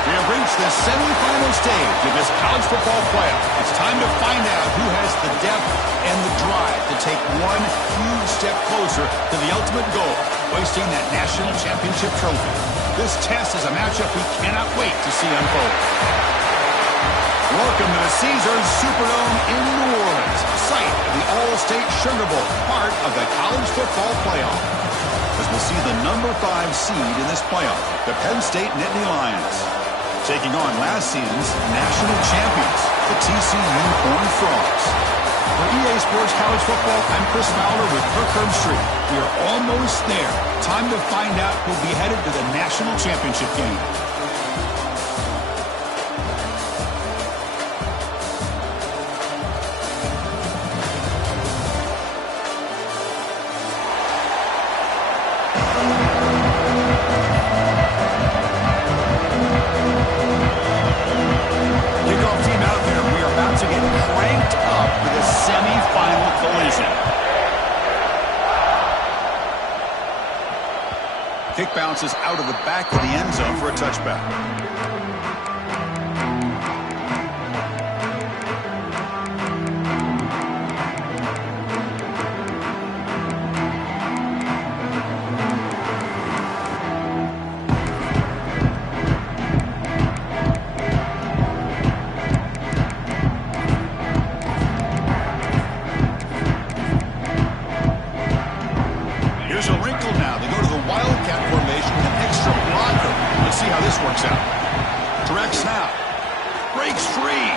We have reached the semifinal stage of this college football playoff. It's time to find out who has the depth and the drive to take one huge step closer to the ultimate goal, hoisting that national championship trophy. This test is a matchup we cannot wait to see unfold. Welcome to the Caesars Superdome in New Orleans, site of the All-State Sugar Bowl, part of the college football playoff. As we'll see the number 5 seed in this playoff, the Penn State Nittany Lions, taking on last season's national champions, the TCU Horned Frogs. For EA Sports College Football, I'm Chris Fowler with Kirk Herbstreit. We are almost there. Time to find out who'll be headed to the national championship game. Kick bounces out of the back of the end zone for a touchback. Works out. Direct snap. Breaks free.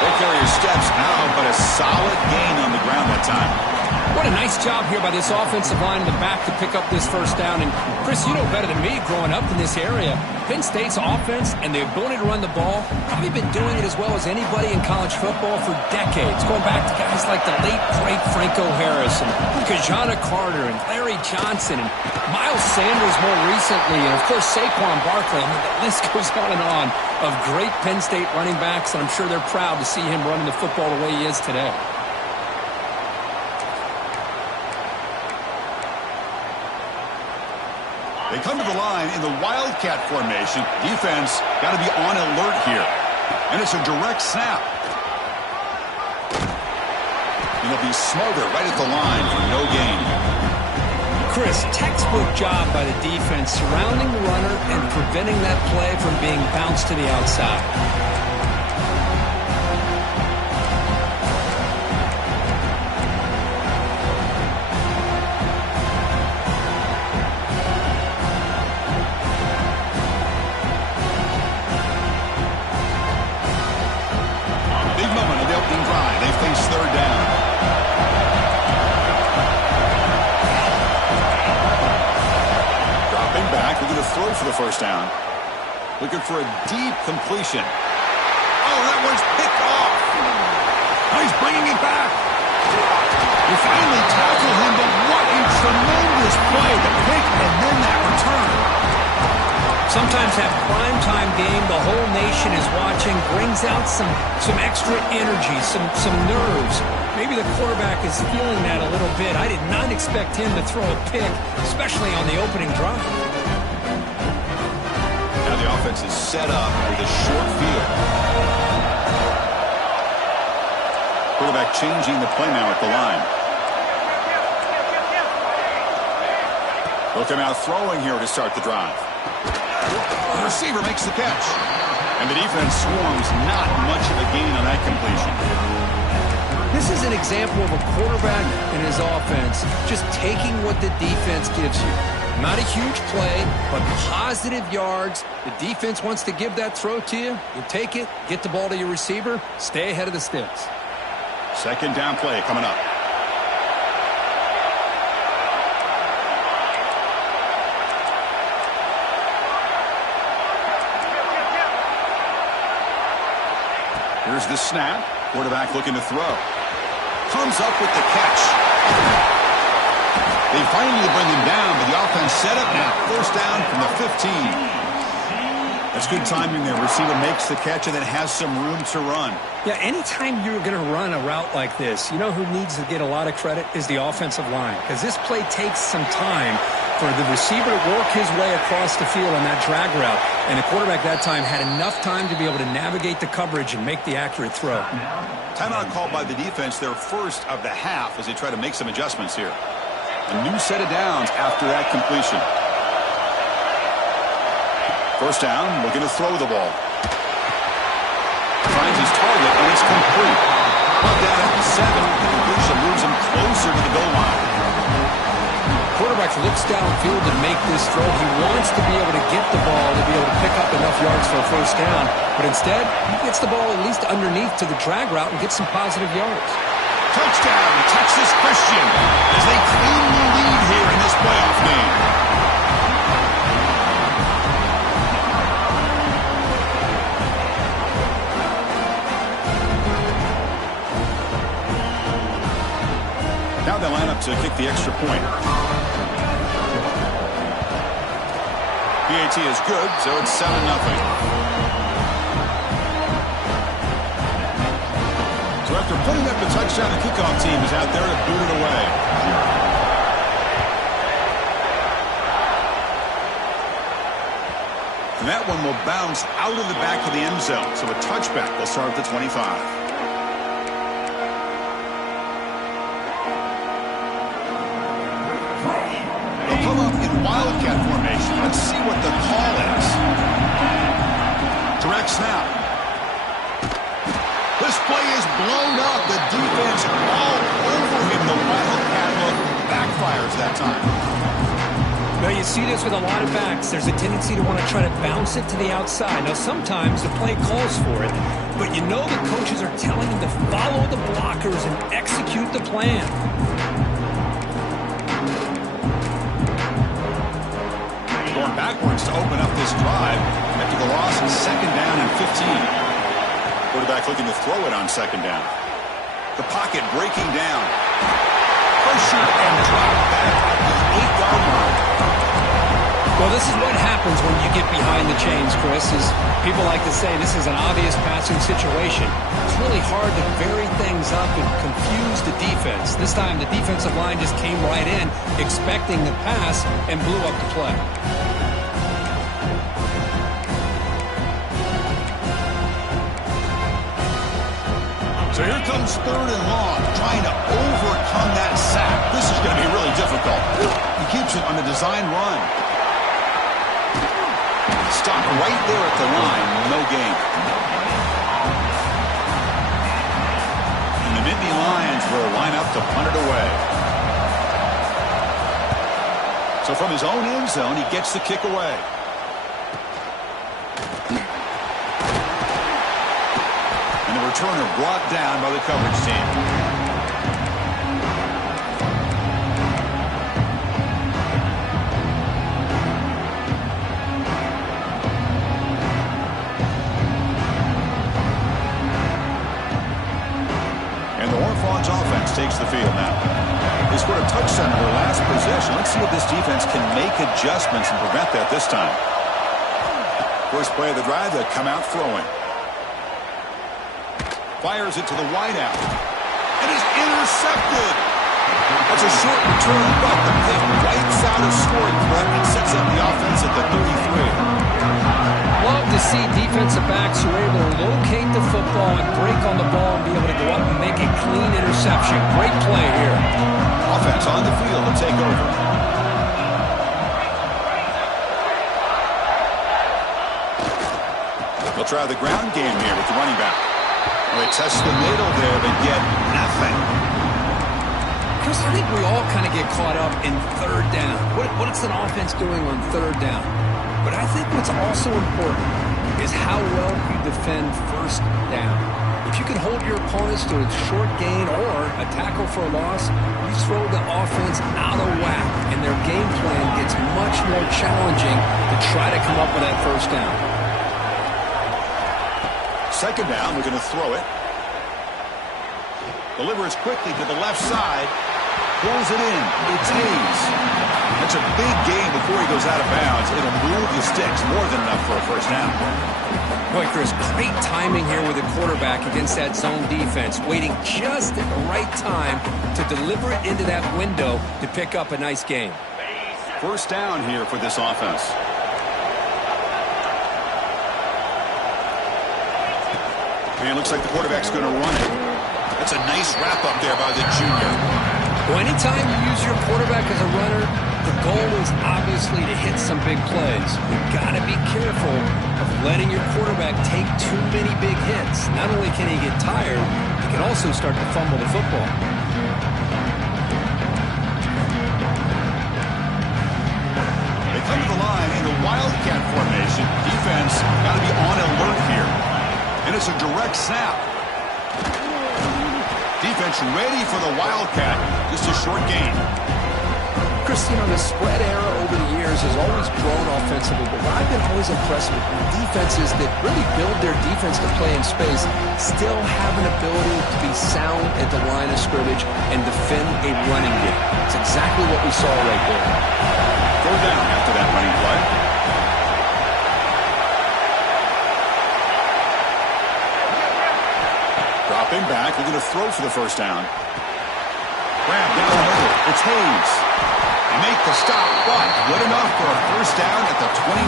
Ball carrier steps out, but a solid gain on the ground that time. What a nice job here by this offensive line in the back to pick up this first down. And, Chris, you know better than me growing up in this area. Penn State's offense and the ability to run the ball, probably been doing it as well as anybody in college football for decades, going back to guys like the late, great Franco Harris and Kajana Carter and Larry Johnson and Miles Sanders more recently, and, of course, Saquon Barkley. I mean, the list goes on of great Penn State running backs, and I'm sure they're proud to see him running the football the way he is today. They come to the line in the Wildcat formation. Defense got to be on alert here. And it's a direct snap. And they'll be smothered right at the line for no gain. Chris, textbook job by the defense surrounding the runner and preventing that play from being bounced to the outside. Third down. Dropping back, looking to throw for the first down. Looking for a deep completion. Oh, that one's picked off. Now he's bringing it back. They finally tackle him, but what a tremendous play. The pick and then that return. Sometimes that primetime game, the whole nation is watching, brings out some extra energy, some nerves. Maybe the quarterback is feeling that a little bit. I did not expect him to throw a pick, especially on the opening drive. Now the offense is set up with a short field. Quarterback changing the play now at the line. They'll come out throwing here to start the drive. The receiver makes the catch. And the defense swarms, not much of a gain on that completion. This is an example of a quarterback and his offense just taking what the defense gives you. Not a huge play, but positive yards. The defense wants to give that throw to you. You take it, get the ball to your receiver, stay ahead of the sticks. Second down play coming up. Here's the snap. Quarterback looking to throw. Comes up with the catch. They finally bring him down, but the offense set up now. First down from the 15. That's good timing there. Receiver makes the catch and then has some room to run. Yeah, anytime you're going to run a route like this, you know who needs to get a lot of credit is the offensive line, because this play takes some time for the receiver to work his way across the field on that drag route. And the quarterback that time had enough time to be able to navigate the coverage and make the accurate throw. Timeout called by the defense, their first of the half, as they try to make some adjustments here. A new set of downs after that completion. First down, looking to throw the ball. Finds his target, and it's complete. Brought down at the 7. The completion moves him closer to the goal line. Quarterback looks downfield to make this throw. He wants to be able to get the ball to be able to pick up enough yards for a first down. But instead, he gets the ball at least underneath to the drag route and gets some positive yards. Touchdown, Texas Christian, as they claim the lead here in this playoff game. Now they line up to kick the extra point. PAT is good, so it's 7-0. So after putting up the touchdown, the kickoff team is out there to boot it away. And that one will bounce out of the back of the end zone. So a touchback will start at the 25. Come up in wildcat formation. Let's see what the call is. Direct snap. This play is blown up. The defense all over him. The wildcat look backfires that time. Well, you see this with a lot of backs. There's a tendency to want to try to bounce it to the outside. Now, sometimes the play calls for it, but you know the coaches are telling him to follow the blockers and execute the plan. Going backwards to open up this drive. After the loss, second down and 15. Quarterback looking to throw it on second down. The pocket breaking down. Pressure and drop back at the 8-yard line. Well, this is what happens when you get behind the chains, Chris. Is people like to say this is an obvious passing situation. It's really hard to vary things up and confuse the defense. This time, the defensive line just came right in, expecting the pass, and blew up the play. So here comes third and long, trying to overcome that sack. This is going to be really difficult. He keeps it on the design run. Stop right there at the line, no gain. And the Nittany Lions will line up to punt it away. So from his own end zone, he gets the kick away. And the returner brought down by the coverage team. Offense takes the field now. They scored a touchdown in their last possession. Let's see if this defense can make adjustments and prevent that this time. First play of the drive, they come out throwing. Fires it to the wideout. It is intercepted. That's a short return, but the pick wipes out a scoring threat and sets up the offense at the 33. Love to see defensive backs who are able to locate the football and break on the ball and be able to go up and make a clean interception. Great play here. Offense on the field to take over. They'll try the ground game here with the running back. Well, they test the middle there, but get nothing. Chris, I think we all kind of get caught up in third down. What is an offense doing on third down? But I think what's also important is how well you defend first down. If you can hold your opponents to a short gain or a tackle for a loss, you throw the offense out of whack, and their game plan gets much more challenging to try to come up with that first down. Second down, we're going to throw it. Delivers quickly to the left side. Pulls it in. It's Hayes. That's a big gain before he goes out of bounds. It'll move the sticks more than enough for a first down. Boy, Chris, great timing here with the quarterback against that zone defense, waiting just at the right time to deliver it into that window to pick up a nice gain. First down here for this offense. And it looks like the quarterback's going to run it. That's a nice wrap up there by the junior. Well, anytime you use your quarterback as a runner, the goal is obviously to hit some big plays. You've got to be careful of letting your quarterback take too many big hits. Not only can he get tired, he can also start to fumble the football. They come to the line in the Wildcat formation. Defense got to be on alert here. And it's a direct snap. Defense ready for the Wildcat. Just a short gain. Chris, you know, the spread era over the years has always grown offensively, but what I've been always impressed with defenses that really build their defense to play in space still have an ability to be sound at the line of scrimmage and defend a running game. It's exactly what we saw right there. Third down after that running play. Dropping back, looking to throw for the first down. Grab down the middle. It's Hayes. They make the stop, but good enough for a first down at the 29.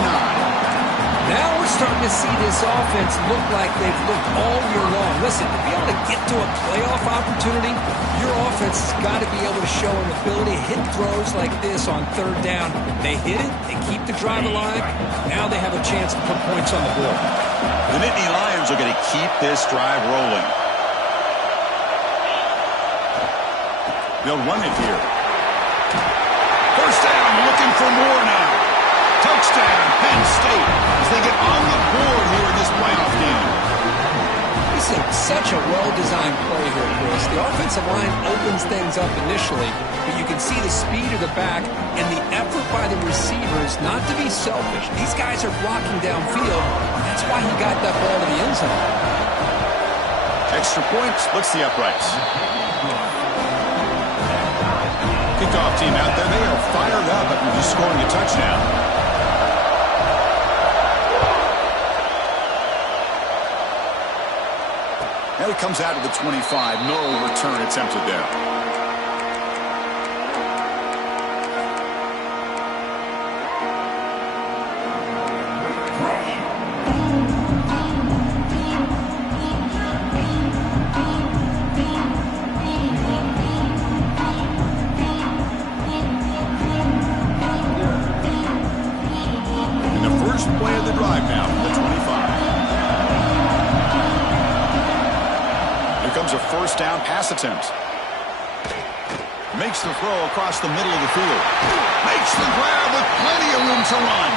Now we're starting to see this offense look like they've looked all year long. Listen, to be able to get to a playoff opportunity, your offense has got to be able to show an ability to hit throws like this on third down. They hit it, they keep the drive alive. Now they have a chance to put points on the board. The Nittany Lions are going to keep this drive rolling. They'll run it here. First down, looking for more now. Touchdown, Penn State, as they get on the board here in this playoff game. This is such a well-designed play here, Chris. The offensive line opens things up initially, but you can see the speed of the back and the effort by the receivers not to be selfish. These guys are blocking downfield. That's why he got that ball to the end zone. Extra point splits the uprights. Kickoff team out there. They are fired up after just scoring a touchdown. And it comes out of the 25. No return attempted there. Play of the drive now from the 25. Here comes a first down pass attempt. Makes the throw across the middle of the field. Makes the grab with plenty of room to run.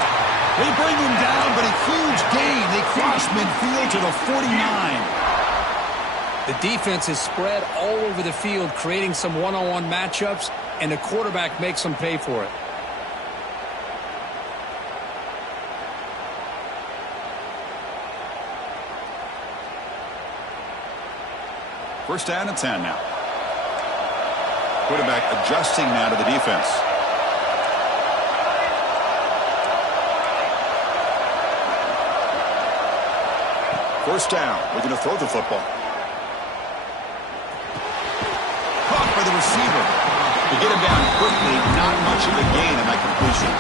They bring him down, but a huge gain. They cross midfield to the 49. The defense is spread all over the field, creating some one-on-one matchups, and the quarterback makes them pay for it. First down and 10 now. Quarterback adjusting now to the defense. First down. We're going to throw the football. Caught by the receiver. To get him down quickly, not much of a gain in that completion.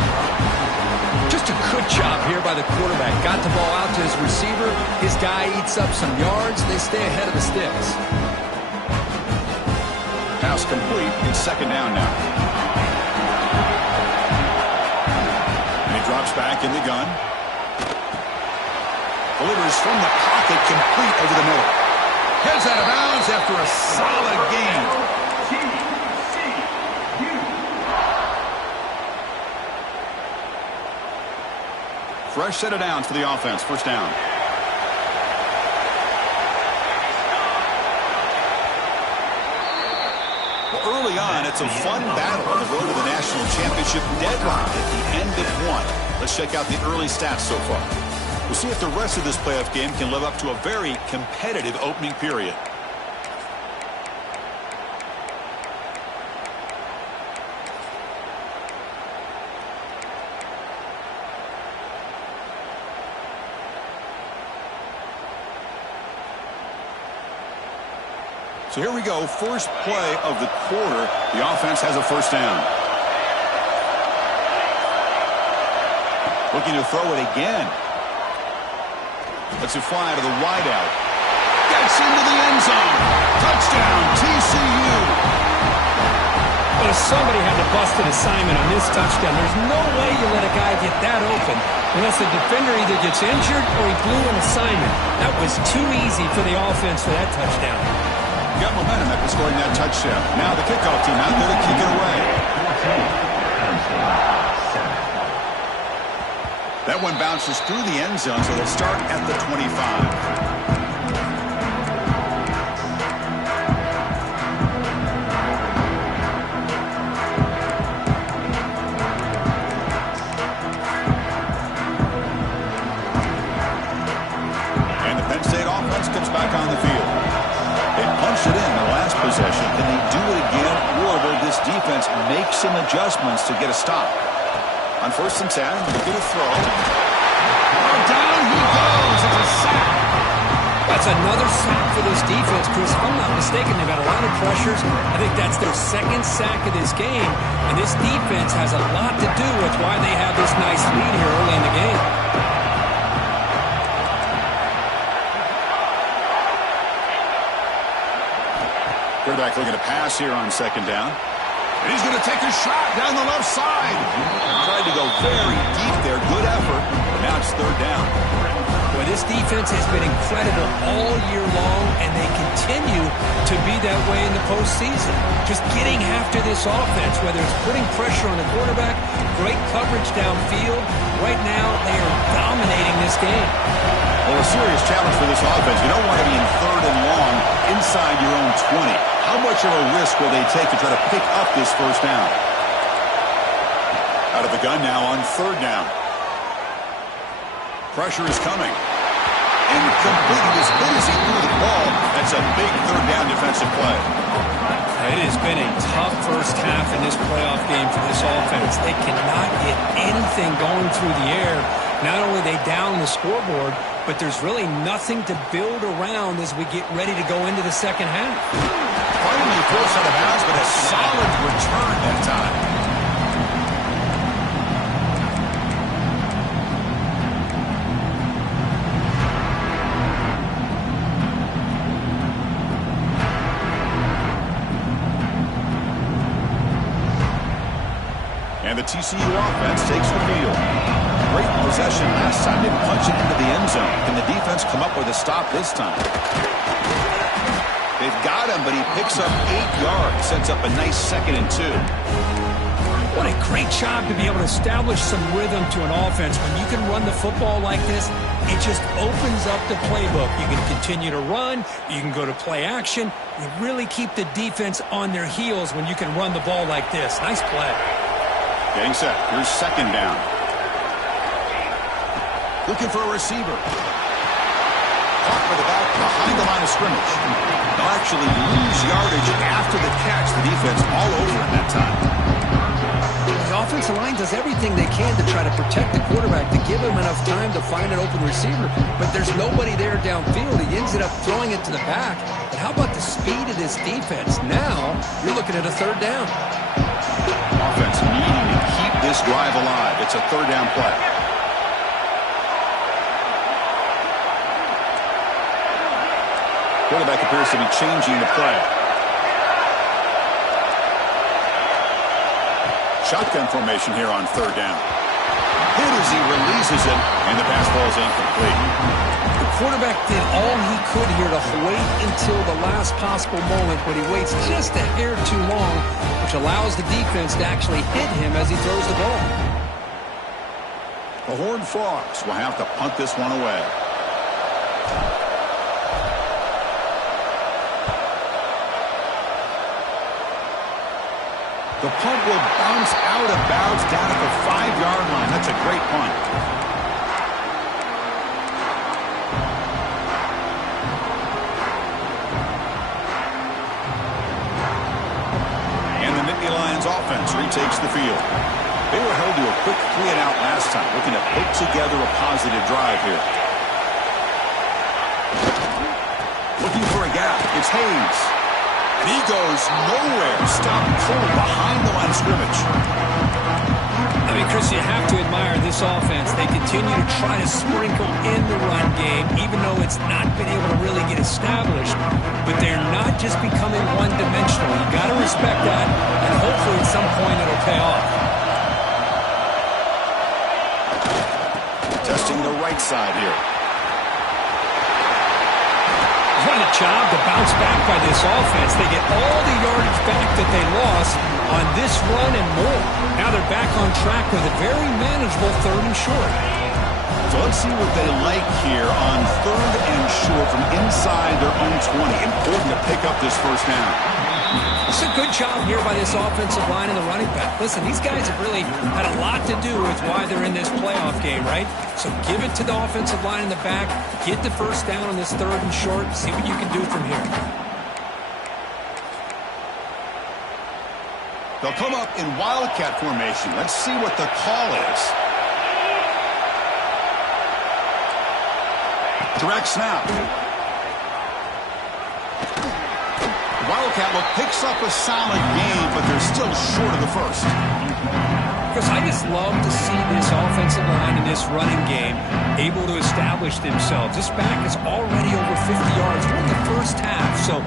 Just a good job here by the quarterback. Got the ball out to his receiver. His guy eats up some yards. They stay ahead of the sticks. Pass complete. It's second down now. And he drops back in the gun. Delivers from the pocket, complete over the middle. Heads out of bounds after a solid gain. Fresh set of downs for the offense. First down. Well, early on, it's a fun battle on the road to the national championship, deadlocked at the end of one. Let's check out the early stats so far. We'll see if the rest of this playoff game can live up to a very competitive opening period. So here we go, first play of the quarter. The offense has a first down. Looking to throw it again. Lets it fly to the wideout. Gets into the end zone. Touchdown, TCU. Well, somebody had to bust an assignment on this touchdown. There's no way you let a guy get that open unless the defender either gets injured or he blew an assignment. That was too easy for the offense for that touchdown. Got momentum after scoring that touchdown. Now the kickoff team out there to kick it away. That one bounces through the end zone, so they'll start at the 25. Comes back on the field. They punched it in the last possession. Can they do it again, or will this defense make some adjustments to get a stop? On 1st and 10, they're going to throw. Down he goes. It's a sack. That's another sack for this defense, Chris. If I'm not mistaken, they've had a lot of pressures. I think that's their 2nd sack of this game, and this defense has a lot to do with why they have this nice lead here early in the game. Quarterback looking to pass here on 2nd down. And he's going to take a shot down the left side. Tried to go very deep there. Good effort. But now it's 3rd down. Boy, this defense has been incredible all year long, and they continue to be that way in the postseason. Just getting after this offense, whether it's putting pressure on the quarterback, great coverage downfield. Right now, they are dominating this game. Well, a serious challenge for this offense. You don't want to be in 3rd and long inside your own 20. How much of a risk will they take to try to pick up this 1st down? Out of the gun now on 3rd down. Pressure is coming. Incomplete. As good as he threw the ball, that's a big 3rd down defensive play. It has been a tough first half in this playoff game for this offense. They cannot get anything going through the air. Not only are they down the scoreboard, but there's really nothing to build around as we get ready to go into the 2nd half. Finally forced out of bounds, but a solid return that time. And the TCU offense takes the field. Great possession last time. They punch it into the end zone. Can the defense come up with a stop this time? They've got him, but he picks up 8 yards. Sets up a nice 2nd and 2. What a great job to be able to establish some rhythm to an offense. When you can run the football like this, it just opens up the playbook. You can continue to run. You can go to play action. You really keep the defense on their heels when you can run the ball like this. Nice play. Getting set. Here's 2nd down. Looking for a receiver. Caught by the back behind the line of scrimmage. They'll actually lose yardage after the catch. The defense all over in that time. The offensive line does everything they can to try to protect the quarterback, to give him enough time to find an open receiver. But there's nobody there downfield. He ends up throwing it to the back. But how about the speed of this defense? Now you're looking at a 3rd down. Offense needing to keep this drive alive. It's a 3rd down play. Quarterback appears to be changing the play. Shotgun formation here on 3rd down. Hit as he releases it, and the pass ball is incomplete. The quarterback did all he could here to wait until the last possible moment, but he waits just a hair too long, which allows the defense to actually hit him as he throws the ball. The Horned Frogs will have to punt this one away. The punt will bounce out of bounds down at the 5-yard line. That's a great punt. And the Nittany Lions offense retakes the field. They were held to a quick 3-and-out last time, looking to put together a positive drive here. Looking for a gap. It's Hayes. And he goes nowhere. Stopped cold behind the line of scrimmage. I I mean, Chris, you have to admire this offense. They continue to try to sprinkle in the run game, even though it's not been able to really get established. But they're not just becoming one-dimensional. You got to respect that, and hopefully at some point it'll pay off. Testing the right side here. What a job to bounce back by this offense. They get all the yardage back that they lost on this run and more. Now they're back on track with a very manageable 3rd and short. So let's see what they like here on 3rd and short from inside their own 20. Important to pick up this first down. It's a good job here by this offensive line and the running back. Listen, these guys have really had a lot to do with why they're in this playoff game, right? So give it to the offensive line in the back. Get the first down on this 3rd and short. See what you can do from here. They'll come up in wildcat formation. Let's see what the call is. Direct snap. Wildcat look picks up a solid game, but they're still short of the first. Because I just love to see this offensive line in this running game able to establish themselves. This back is already over 50 yards. We're in the first half, so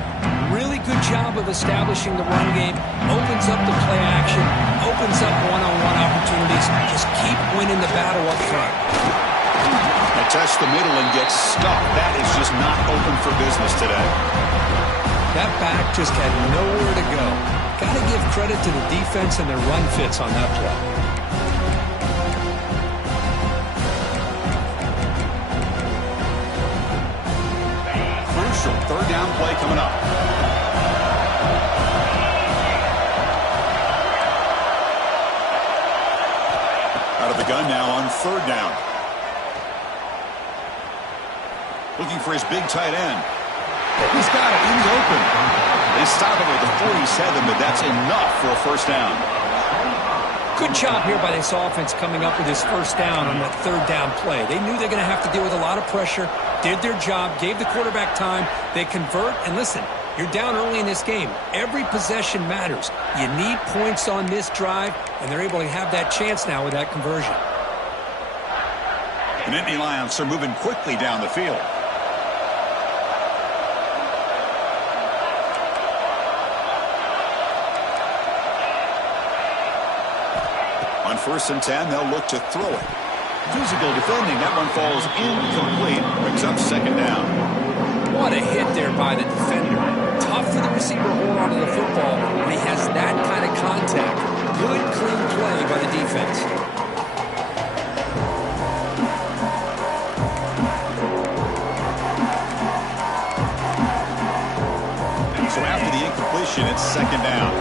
really good job of establishing the run game. Opens up the play action, opens up one-on-one opportunities. Just keep winning the battle up front. They test the middle and get stuck. That is just not open for business today. That back just had nowhere to go. Got to give credit to the defense and their run fits on that play. Crucial 3rd down play coming up. Out of the gun now on 3rd down. Looking for his big tight end. He's got it in the open. They stop it at the 47, but that's enough for a first down. Good job here by this offense coming up with his first down on that 3rd down play. They knew they're going to have to deal with a lot of pressure, did their job, gave the quarterback time. They convert, and listen, you're down early in this game. Every possession matters. You need points on this drive, and they're able to have that chance now with that conversion. The Nittany Lions are moving quickly down the field. On 1st and 10, they'll look to throw it. Physical defending. That one falls incomplete. Brings up 2nd down. What a hit there by the defender. Tough for the receiver to hold on to the football when he has that kind of contact. Good, clean play by the defense. And so after the incompletion, it's 2nd down.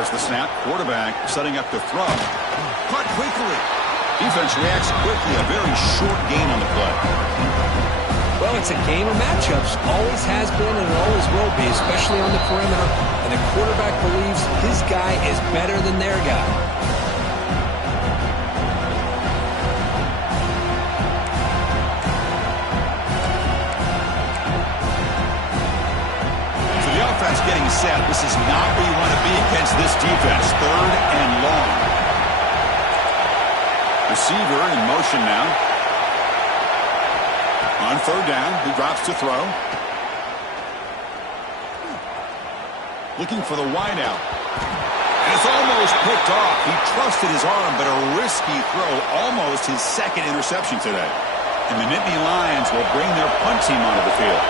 There's the snap. Quarterback setting up to throw. Caught quickly. Defense reacts quickly. A very short gain on the play. Well, it's a game of matchups. Always has been and it always will be, especially on the perimeter. And the quarterback believes his guy is better than their guy. Getting set. This is not where you want to be against this defense. 3rd and long. Receiver in motion now. On 3rd down, he drops to throw. Looking for the wideout. And it's almost picked off. He trusted his arm, but a risky throw. Almost his 2nd interception today. And the Nittany Lions will bring their punt team onto the field.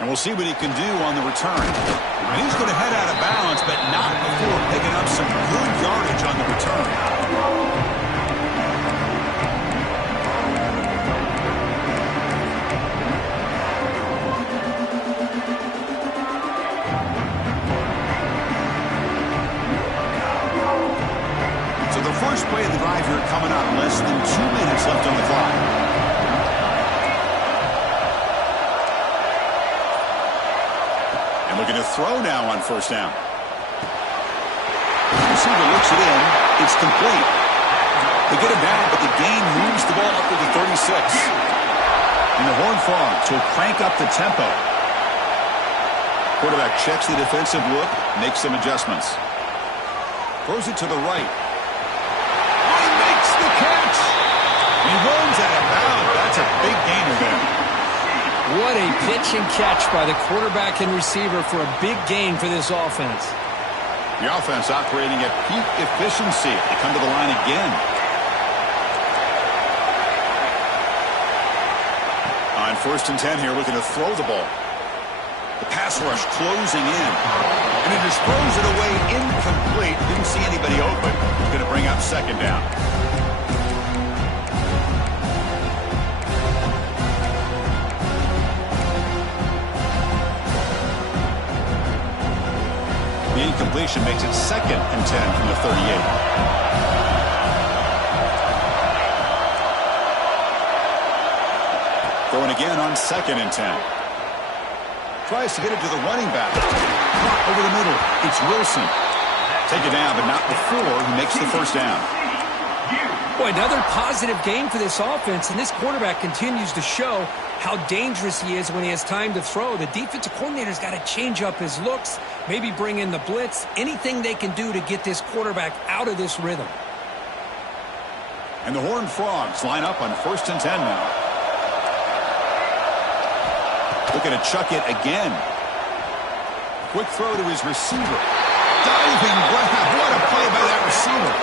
And we'll see what he can do on the return. And he's going to head out of bounds, but not before picking up some good yardage on the return. So the first play of the drive here coming up. Less than 2 minutes left on the clock. Looking to throw now on 1st down. Receiver looks it in. It's complete. They get him down, but the gain moves the ball up to the 36. And the Horned Frogs will crank up the tempo. Quarterback checks the defensive look, makes some adjustments. Throws it to the right. He makes the catch. He runs out of bounds. That's a big gainer there. What a pitch and catch by the quarterback and receiver for a big gain for this offense. The offense operating at peak efficiency. They come to the line again. On 1st and 10 here, looking to throw the ball. The pass rush closing in. And he just throws it away incomplete. Didn't see anybody open. Going to bring up 2nd down. The incompletion makes it 2nd and 10 from the 38. Throwing again on 2nd and 10. Tries to get it to the running back. Caught over the middle. It's Wilson. Take it down, but not before he makes the 1st down. Boy, another positive game for this offense, and this quarterback continues to show how dangerous he is when he has time to throw. The defensive coordinator's got to change up his looks, maybe bring in the blitz, anything they can do to get this quarterback out of this rhythm. And the Horned Frogs line up on 1st and 10 now. Looking to chuck it again. Quick throw to his receiver. Diving grab. What a play by that receiver.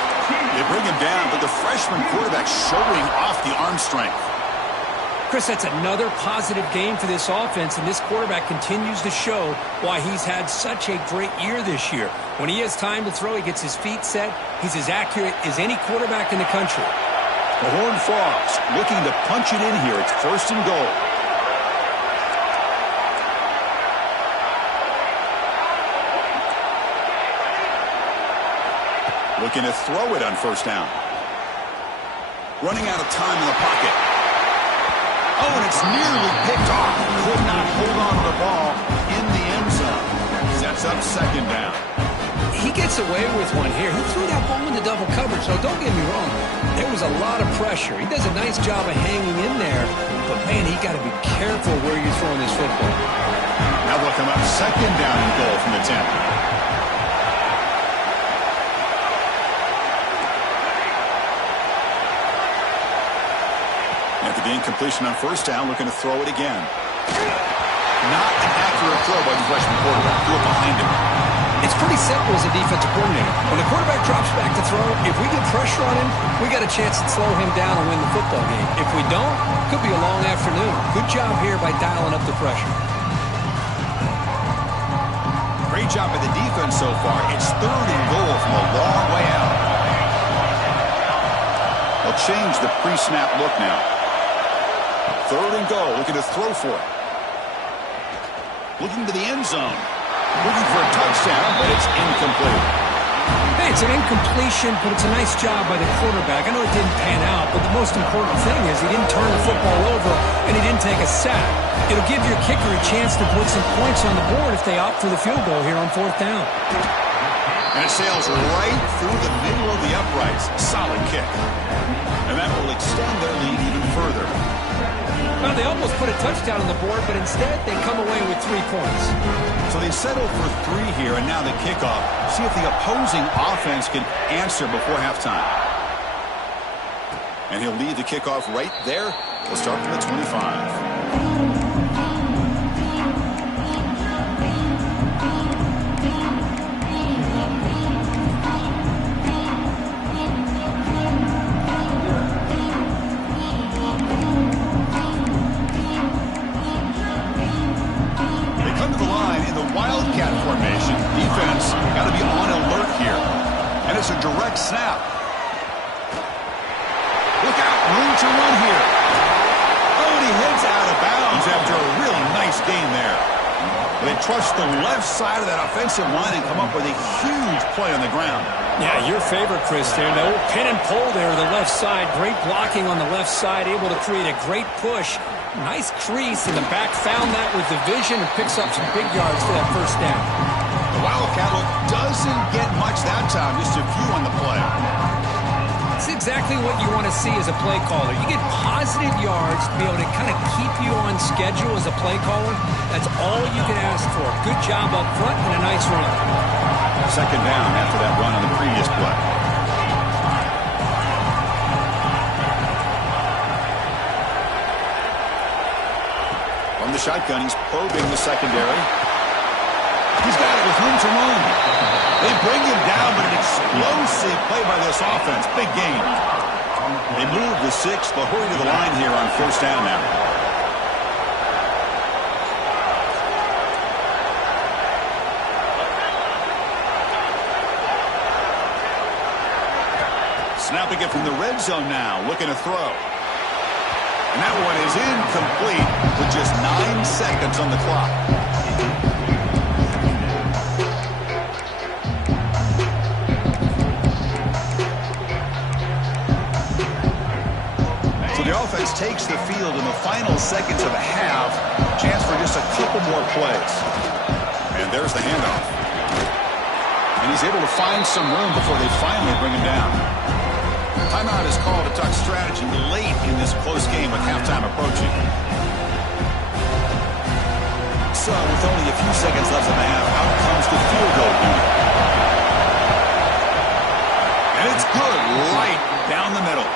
They bring him down, but the freshman quarterback showing off the arm strength. Chris, that's another positive game for this offense, and this quarterback continues to show why he's had such a great year this year. When he has time to throw, he gets his feet set. He's as accurate as any quarterback in the country. The Horned Frogs looking to punch it in here. It's 1st and goal. Looking to throw it on 1st down. Running out of time in the pocket. Oh, and it's nearly picked off. Could not hold on to the ball in the end zone. Sets up 2nd down. He gets away with one here. He threw that ball into double coverage, so don't get me wrong. There was a lot of pressure. He does a nice job of hanging in there, but, man, he got to be careful where you're throwing this football. Now we'll come up 2nd down and goal from the 10. After the incompletion on 1st down, looking to throw it again. Not an accurate throw by the freshman quarterback. Threw it behind him. It's pretty simple as a defensive coordinator. When the quarterback drops back to throw, if we get pressure on him, we got a chance to slow him down and win the football game. If we don't, could be a long afternoon. Good job here by dialing up the pressure. Great job by the defense so far. It's 3rd and goal from a long way out. They'll change the pre-snap look now. 3rd and goal, looking to throw for it. Looking to the end zone. Looking for a touchdown, but it's incomplete. Hey, it's an incompletion, but it's a nice job by the quarterback. I know it didn't pan out, but the most important thing is he didn't turn the football over and he didn't take a sack. It'll give your kicker a chance to put some points on the board if they opt for the field goal here on 4th down. And it sails right through the middle of the uprights. Solid kick. And that will extend their lead even further. Well, they almost put a touchdown on the board, but instead they come away with 3 points. So they settle for 3 here, and now the kickoff. See if the opposing offense can answer before halftime. And he'll lead the kickoff right there. We'll start from the 25. Wildcat formation. Defense got to be on alert here. And it's a direct snap. Look out, room to run here. Oh, and he heads out of bounds after a really nice gain there. They trust the left side of that offensive line and come up with a huge play on the ground. Yeah, your favorite, Chris, there. The old pin and pull there, the left side. Great blocking on the left side, able to create a great push. Nice crease in the back, found that with the vision and picks up some big yards for that 1st down. The Wildcat look doesn't get much that time, just a few on the play. That's exactly what you want to see as a play caller. You get positive yards to be able to kind of keep you on schedule as a play caller. That's all you can ask for. Good job up front and a nice run. Second down after that run on the previous play. From the shotgun, he's probing the secondary. He's got it with room to run. They bring him down, but an explosive play by this offense. Big gain. They move the 6. They'll hurry to the line here on first down now. Snapping it from the red zone now, looking to throw. And that one is incomplete with just 9 seconds on the clock. So the offense takes the field in the final seconds of a half. Chance for just a couple more plays. And there's the handoff. And he's able to find some room before they finally bring him down. Timeout is called to talk strategy late in this close game with halftime approaching. So with only a few seconds left in the half, out comes the field goal unit. And it's good right down the middle.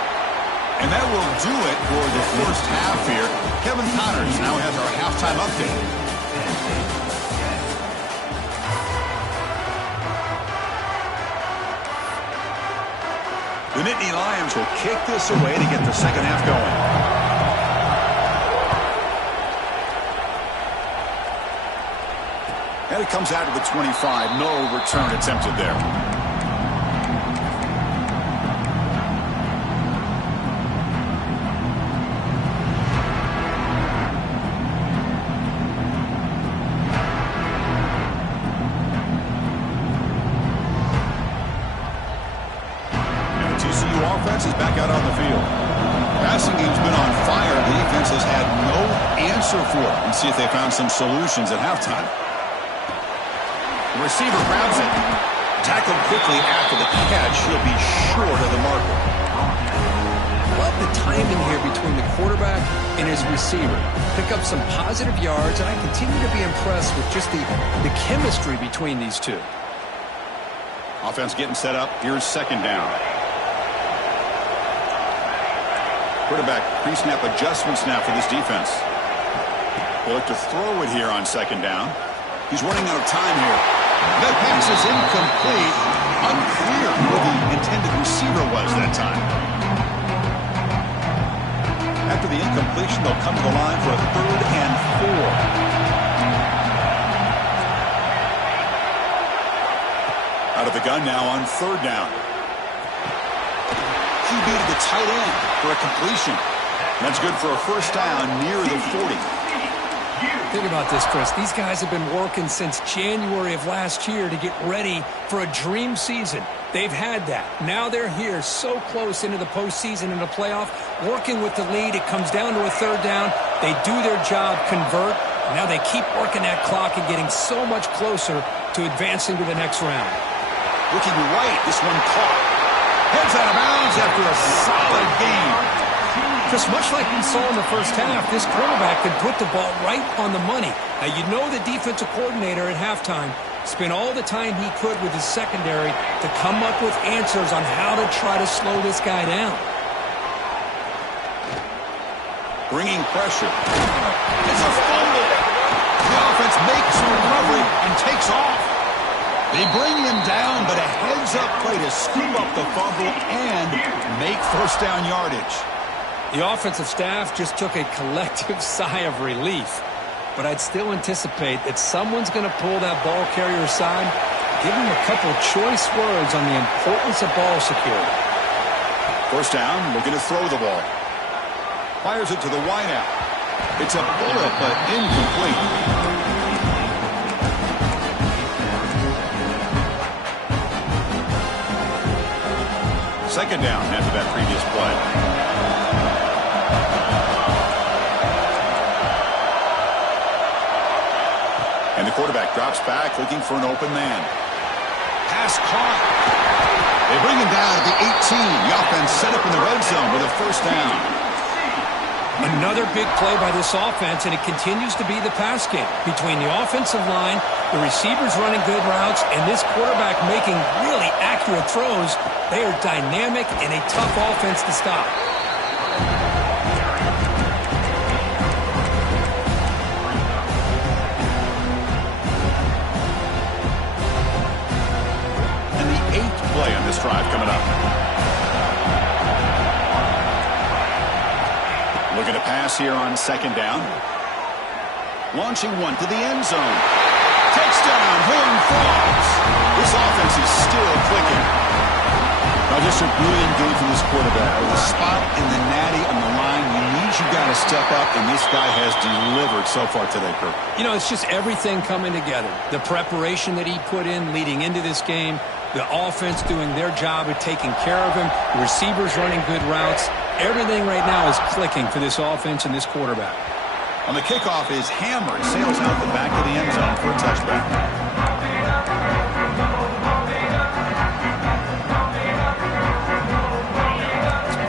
And that will do it for the first half here. Kevin Connors now has our halftime update. The Nittany Lions will kick this away to get the second half going. And it comes out of the 25. No return attempted there. Is back out on the field. Passing game's been on fire. The defense has had no answer for it. And see if they found some solutions at halftime. The receiver grabs it. Tackled quickly after the catch. He'll be short of the marker. Love the timing here between the quarterback and his receiver. Pick up some positive yards, and I continue to be impressed with just the chemistry between these two. Offense getting set up. Here's second down. Quarterback pre-snap adjustments now for this defense. They look to throw it here on second down. He's running out of time here. That pass is incomplete. Unclear who the intended receiver was that time. After the incompletion, they'll come to the line for a 3rd and 4. Out of the gun now on 3rd down. QB to the tight end for a completion. That's good for a first down near the 40. Think about this, Chris. These guys have been working since January of last year to get ready for a dream season. They've had that. Now they're here so close into the postseason and the playoff, working with the lead. It comes down to a 3rd down. They do their job, convert. Now they keep working that clock and getting so much closer to advancing to the next round. Looking right, this one caught. Heads out of bounds after a solid game. Just much like we saw in the first half, this quarterback can put the ball right on the money. Now, you know the defensive coordinator at halftime spent all the time he could with his secondary to come up with answers on how to try to slow this guy down. Bringing pressure. It's a fumble. The offense makes a recovery and takes off. They bring him down, but a heads-up play to scoop up the fumble and make first down yardage. The offensive staff just took a collective sigh of relief. But I'd still anticipate that someone's going to pull that ball carrier aside, give him a couple choice words on the importance of ball security. First down, looking to throw the ball. Fires it to the wideout. It's a bullet, but incomplete. Second down after that previous play. And the quarterback drops back looking for an open man. Pass caught. They bring him down at the 18. The offense set up in the red zone with a first down. Another big play by this offense, and it continues to be the pass game. Between the offensive line, the receivers running good routes, and this quarterback making really accurate throws, they are dynamic and a tough offense to stop. And the 8th play on this drive coming up. Looking to pass here on second down. Launching one to the end zone. Touchdown, Horn Frogs. This offense is still clicking. Now just a brilliant game from this quarterback. With a spot in the natty on the line, you got to step up, and this guy has delivered so far today, Kirk. You know, it's just everything coming together. The preparation that he put in leading into this game, the offense doing their job of taking care of him, the receivers running good routes. Everything right now is clicking for this offense and this quarterback. On the kickoff is hammered, sails out the back of the end zone for a touchback.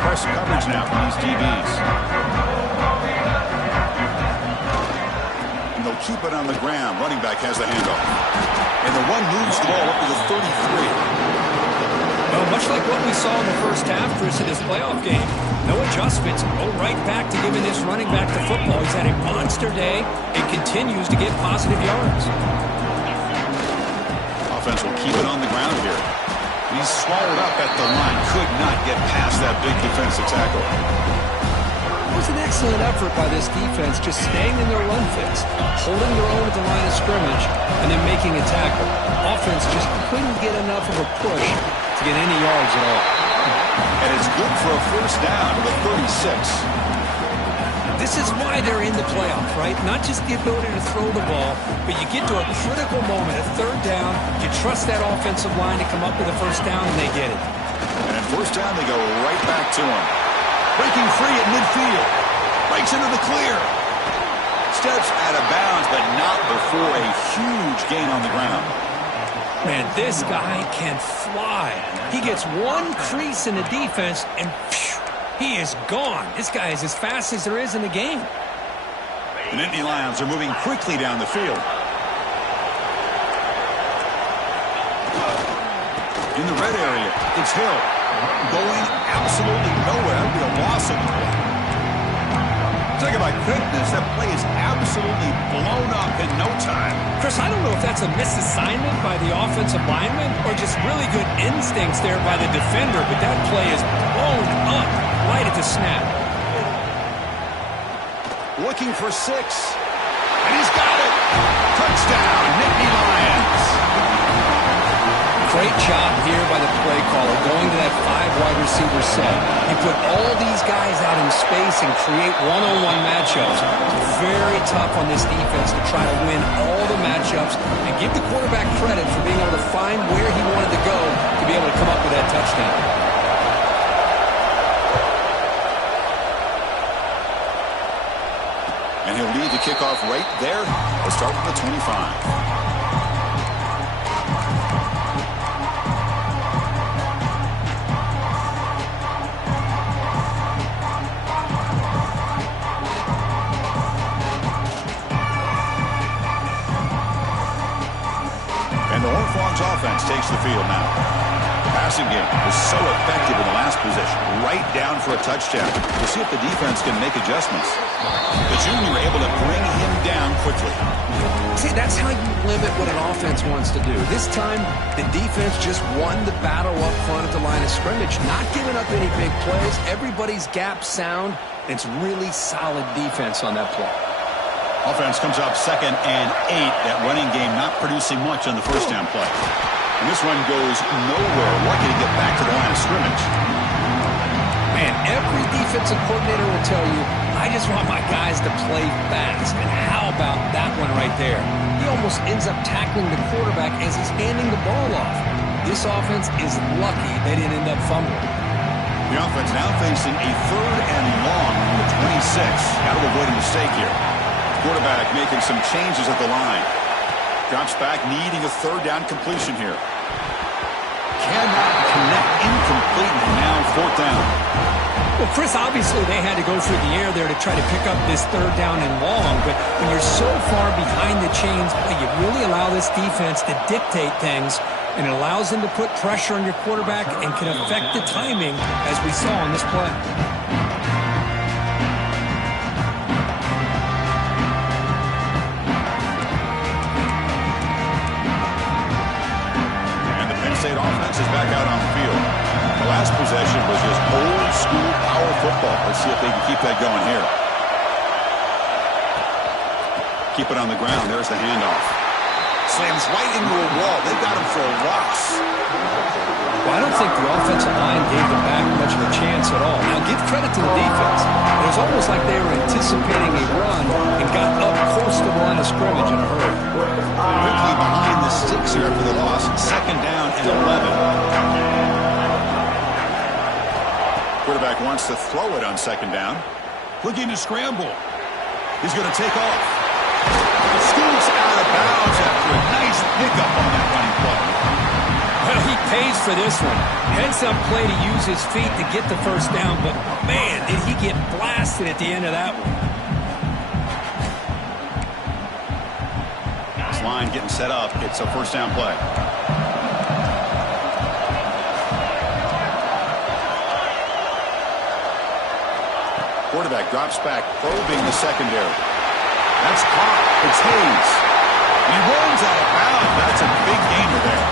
Press coverage now from these DBs. And they'll keep it on the ground. Running back has the handoff. And the one moves the ball up to the 33. Well, much like what we saw in the first half, Chris, of this playoff game, no adjustments. Go right back to giving this running back the football. He's had a monster day and continues to get positive yards. Offense will keep it on the ground here. He's swallowed up at the line. Could not get past that big defensive tackle. It was an excellent effort by this defense, just staying in their run fits, holding their own at the line of scrimmage, and then making a tackle. Offense just couldn't get enough of a push to get any yards at all. And it's good for a first down to the 36. This is why they're in the playoffs, right? Not just the ability to throw the ball, but you get to a critical moment, a third down, you trust that offensive line to come up with a first down, and they get it. And at first down, they go right back to him. Breaking free at midfield. Breaks into the clear. Steps out of bounds, but not before a huge gain on the ground. Man, this guy can fly. He gets one crease in the defense, and phew, he is gone. This guy is as fast as there is in the game. The Nittany Lions are moving quickly down the field. In the red area, it's Hill. Going absolutely nowhere. That would be a loss of the play. Talk about quickness. That play is absolutely blown up in no time. Chris, I don't know if that's a misassignment by the offensive lineman or just really good instincts there by the defender, but that play is blown up right at the snap. Looking for 6. And he's got it. Touchdown, Nittany Lions. Great job here by the play caller going to that 5 wide receiver set. He put all these guys out in space and create one-on-one matchups. Very tough on this defense to try to win all the matchups and give the quarterback credit for being able to find where he wanted to go to be able to come up with that touchdown. And he'll lead the kickoff right there. Let's start with the 25. Offense takes the field now. The passing game was so effective in the last possession. Right down for a touchdown. We'll see if the defense can make adjustments. The junior able to bring him down quickly. See, that's how you limit what an offense wants to do. This time, the defense just won the battle up front at the line of scrimmage. Not giving up any big plays. Everybody's gap sound. It's really solid defense on that play. Offense comes up 2nd and 8. That running game not producing much on the first down play. And this one goes nowhere. Lucky to get back to the line of scrimmage. Man, every defensive coordinator will tell you, I just want my guys to play fast. And how about that one right there? He almost ends up tackling the quarterback as he's handing the ball off. This offense is lucky they didn't end up fumbling. The offense now facing a 3rd and long from the 26. Got to avoid a mistake here. Quarterback making some changes at the line. Drops back, needing a 3rd down completion here. cannot connect, incomplete, and now fourth down. Well, Chris, obviously they had to go through the air there to try to pick up this third down and long, but when you're so far behind the chains, you really allow this defense to dictate things, and it allows them to put pressure on your quarterback and can affect the timing, as we saw on this play. And the Penn State offense is back out on the field. The last possession was just old school power football. Let's see if they can keep that going here. Keep it on the ground. There's the handoff. Slams right into a wall. They got him for a loss. Well, I don't think the offensive line gave them back much of a chance at all. Now, give credit to the defense. It was almost like they were anticipating a run and got up close to the line of scrimmage in a hurry. Quickly behind the sticks here for the loss. Second down and 11. Quarterback wants to throw it on second down. Looking to scramble. He's going to take off. Scoots out of bounds after a nice pickup on that running play. Well, he pays for this one. Heads up play to use his feet to get the first down, but man, did he get blasted at the end of that one. This line getting set up. It's a first down play. Quarterback drops back, probing the secondary. That's caught. It's Hayes. He runs out of bounds. That's a big gainer there.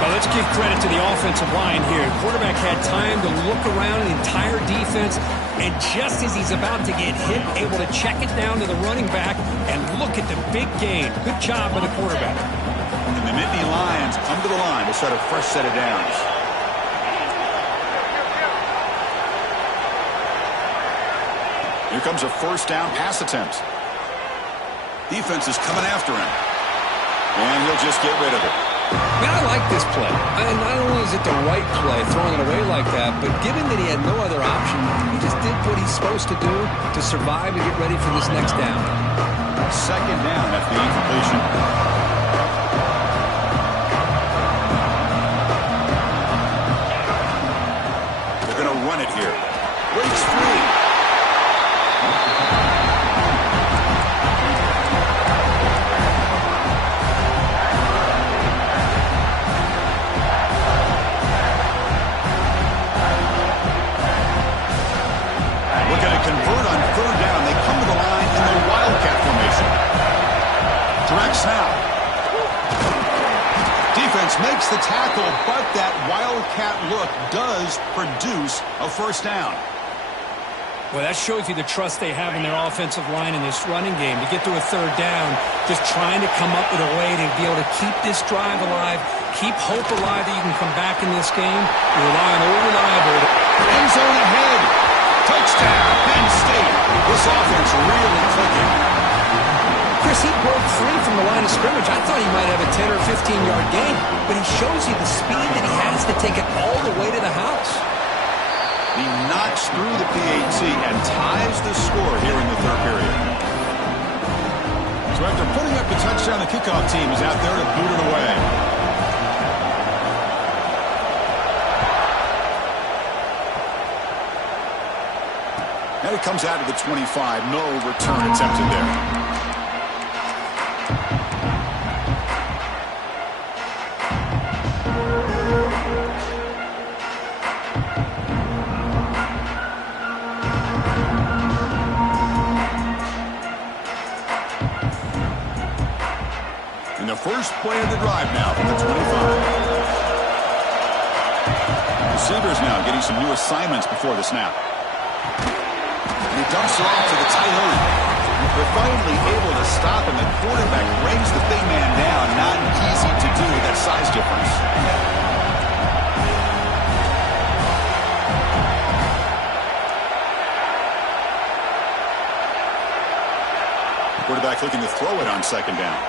Well, let's give credit to the offensive line here. The quarterback had time to look around the entire defense, and just as he's about to get hit, able to check it down to the running back, and look at the big gain. Good job by the quarterback. And the Nittany Lions come to the line to start a fresh set of downs. Here comes a first down pass attempt. Defense is coming after him. And he'll just get rid of it. Man, I like this play. And not only is it the right play, throwing it away like that, but given that he had no other option, he just did what he's supposed to do to survive and get ready for this next down. Second down after the incompletion. They're going to run it here. Breaks free. Convert on third down. They come to the line in the Wildcat formation. Direct snap. Defense makes the tackle, but that Wildcat look does produce a first down. Well, that shows you the trust they have in their offensive line in this running game to get to a third down, just trying to come up with a way to be able to keep this drive alive, keep hope alive that you can come back in this game. You rely on old reliable. End zone ahead. Touchdown, Penn State. This offense really clicking. Chris, he broke free from the line of scrimmage. I thought he might have a 10 or 15-yard gain, but he shows you the speed that he has to take it all the way to the house. He knocks through the PAT and ties the score here in the third period. So after putting up the touchdown, the kickoff team is out there to boot it away. And it comes out to the 25. No return attempted there. And the first play of the drive now from the 25. Receivers now getting some new assignments before the snap. He dumps it off to the tight end. They're finally able to stop him. The quarterback brings the big man down. Not easy to do with that size difference. Quarterback looking to throw it on second down.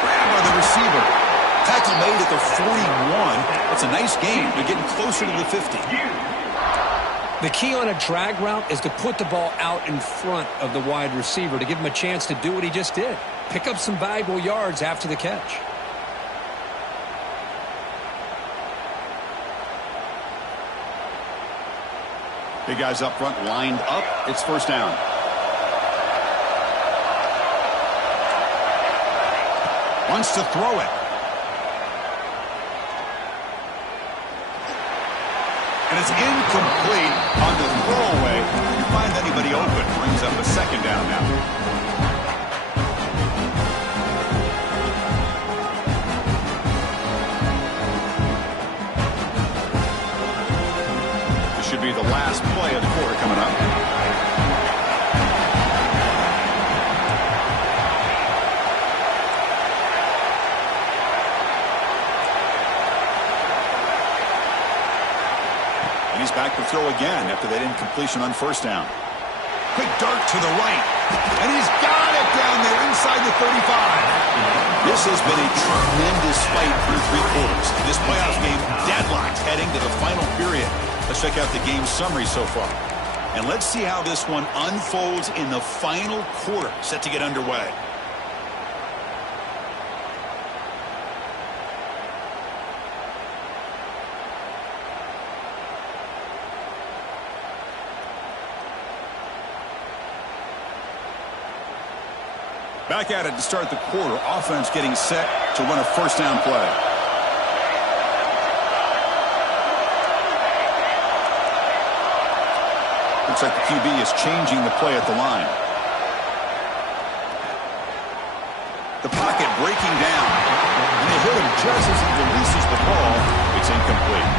Grab by the receiver. Tackle made at the 41. That's a nice gain. They're getting closer to the 50. The key on a drag route is to put the ball out in front of the wide receiver to give him a chance to do what he just did. Pick up some valuable yards after the catch. Big guys up front lined up. It's first down. Wants to throw it. And it's incomplete on the throwaway. Didn't find anybody open. Brings up a second down now. This should be the last play of the quarter coming up. He's back to throw again after that incompletion on first down. Quick dart to the right. And he's got it down there inside the 35. This has been a tremendous fight through 3 quarters. This playoff game deadlocked heading to the final period. Let's check out the game summary so far. And let's see how this one unfolds in the final quarter set to get underway. Back at it to start the quarter. Offense getting set to run a first down play. Looks like the QB is changing the play at the line. The pocket breaking down. And they hit him just as he releases the ball. It's incomplete.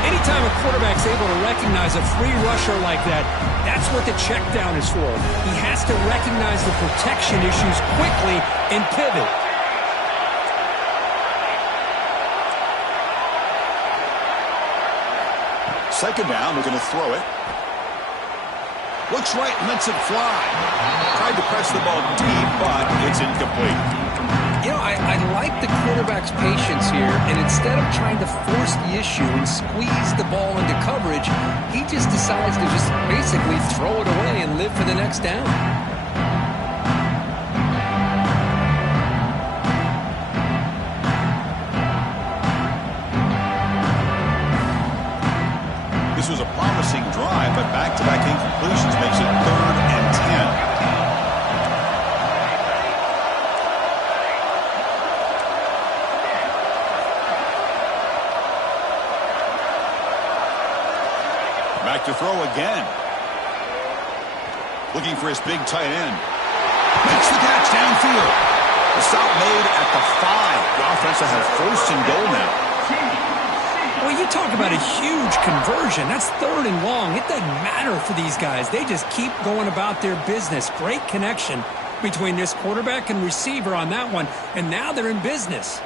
Anytime a quarterback's able to recognize a free rusher like that, that's what the check down is for. He has to recognize the protection issues quickly and pivot. Second down, we're going to throw it. Looks right, lets it fly. Tried to press the ball deep, but it's incomplete. You know, I like the quarterback's patience here, and instead of trying to force the issue and squeeze the ball into coverage, he just decides to just basically throw it away and live for the next down. This was a promising drive, but back-to-back incompletions makes it 3rd and 10. Back to throw again. Looking for his big tight end. Makes the catch downfield. The stop made at the 5. The offense will have first and goal now. Well, you talk about a huge conversion. That's 3rd and long. It doesn't matter for these guys. They just keep going about their business. Great connection between this quarterback and receiver on that one. And now they're in business.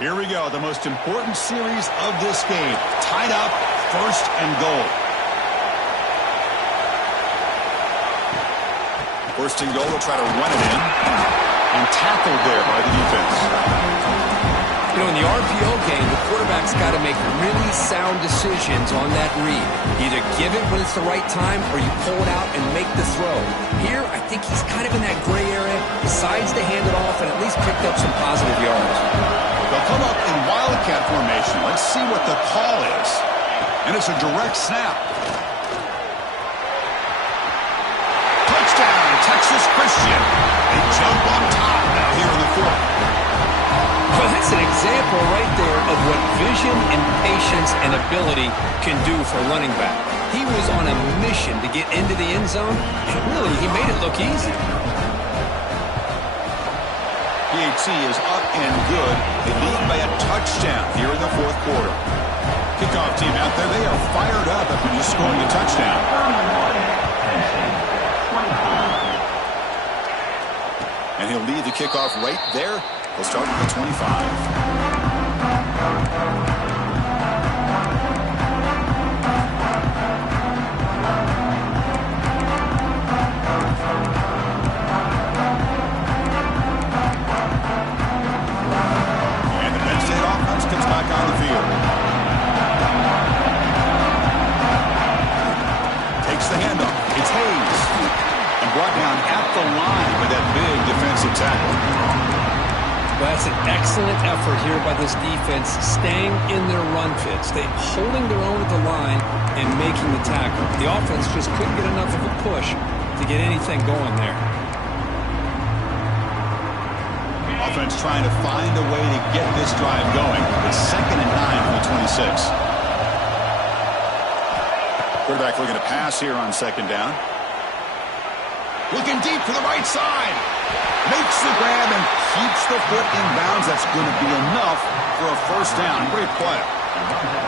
Here we go, the most important series of this game. Tied up, first and goal. First and goal, will try to run it in. And tackled there by the defense. You know, in the RPO game, the quarterback's got to make really sound decisions on that read. Either give it when it's the right time or you pull it out and make the throw. Here, I think he's kind of in that gray area, decides to hand it off and at least picked up some positive yards. They'll come up in wildcat formation. Let's see what the call is. And it's a direct snap. Touchdown, Texas Christian. They jump on top now here in the 4th. Well, that's an example right there of what vision and patience and ability can do for a running back. He was on a mission to get into the end zone, and really, he made it look easy. PHC is up and good. They lead by a touchdown here in the 4th quarter. Kickoff team out there, they are fired up after just scoring a touchdown. And he'll lead the kickoff right there. He'll start at the 25. On the field. Takes the handoff. It's Hayes. And brought down at the line with that big defensive tackle. Well, that's an excellent effort here by this defense, staying in their run fit, holding their own at the line and making the tackle. The offense just couldn't get enough of a push to get anything going there. Offense trying to find a way to get this drive going. It's 2nd and 9 from the 26. Quarterback looking to pass here on 2nd down. Looking deep to the right side. Makes the grab and keeps the foot in bounds. That's going to be enough for a first down. Great play.